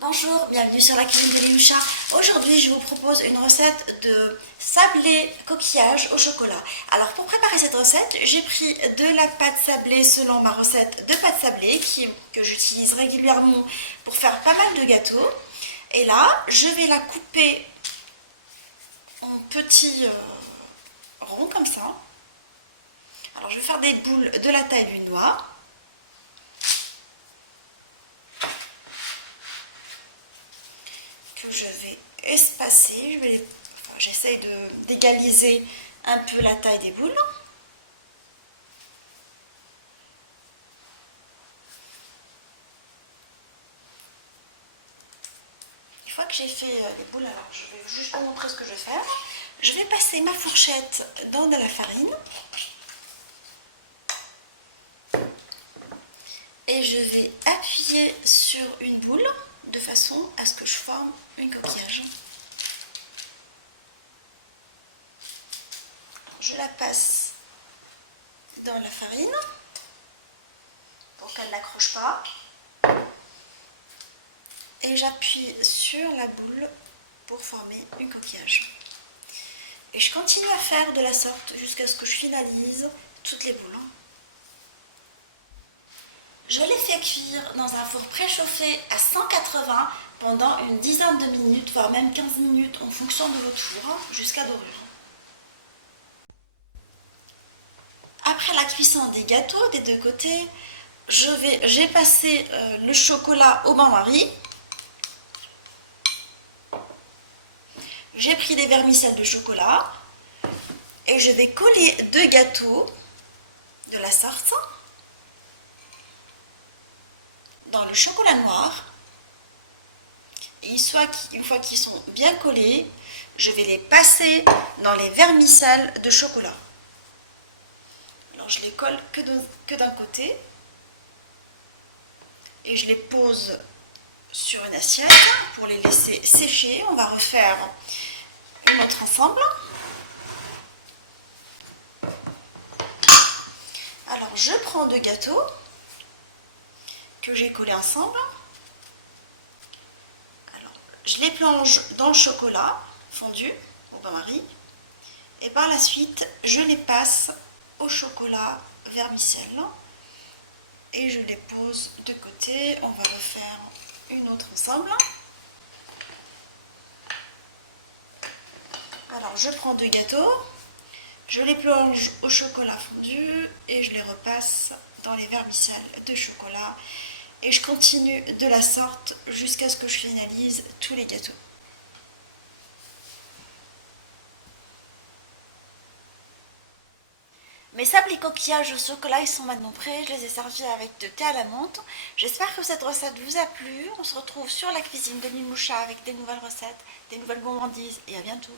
Bonjour, bienvenue sur la cuisine de Limusha. Aujourd'hui, je vous propose une recette de sablé coquillage au chocolat. Alors, pour préparer cette recette, j'ai pris de la pâte sablée selon ma recette de pâte sablée que j'utilise régulièrement pour faire pas mal de gâteaux. Et là, je vais la couper en petits ronds comme ça. Alors, je vais faire des boules de la taille d'une noix. Que je vais espacer, j'essaye d'égaliser un peu la taille des boules. Une fois que j'ai fait les boules, alors je vais juste vous montrer ce que je vais faire. Je vais passer ma fourchette dans de la farine et je vais appuyer sur une boule de façon à ce que je forme une coquillage. Je la passe dans la farine pour qu'elle n'accroche pas et j'appuie sur la boule pour former une coquillage. Et je continue à faire de la sorte jusqu'à ce que je finalise toutes les boules. Je les fais cuire dans un four préchauffé à 180 pendant une dizaine de minutes, voire même 15 minutes en fonction de votre four, jusqu'à dorure. Après la cuisson des gâteaux des deux côtés, j'ai passé le chocolat au bain-marie. J'ai pris des vermicelles de chocolat et je vais coller deux gâteaux de la sorte dans le chocolat noir. Et une fois qu'ils sont bien collés, je vais les passer dans les vermicelles de chocolat. Alors je les colle que d'un côté et je les pose sur une assiette pour les laisser sécher. On va refaire une autre ensemble. Alors je prends deux gâteaux que j'ai collés ensemble. Alors, je les plonge dans le chocolat fondu au bain-marie et par la suite je les passe au chocolat vermicelle et je les pose de côté. On va refaire une autre ensemble. Alors je prends deux gâteaux, je les plonge au chocolat fondu et je les repasse dans les vermicelles de chocolat et je continue de la sorte jusqu'à ce que je finalise tous les gâteaux. Mes sablés coquillages au chocolat, ils sont maintenant prêts. Je les ai servis avec de thé à la menthe. J'espère que cette recette vous a plu. On se retrouve sur la cuisine de Limusha avec des nouvelles recettes, des nouvelles gourmandises et à bientôt.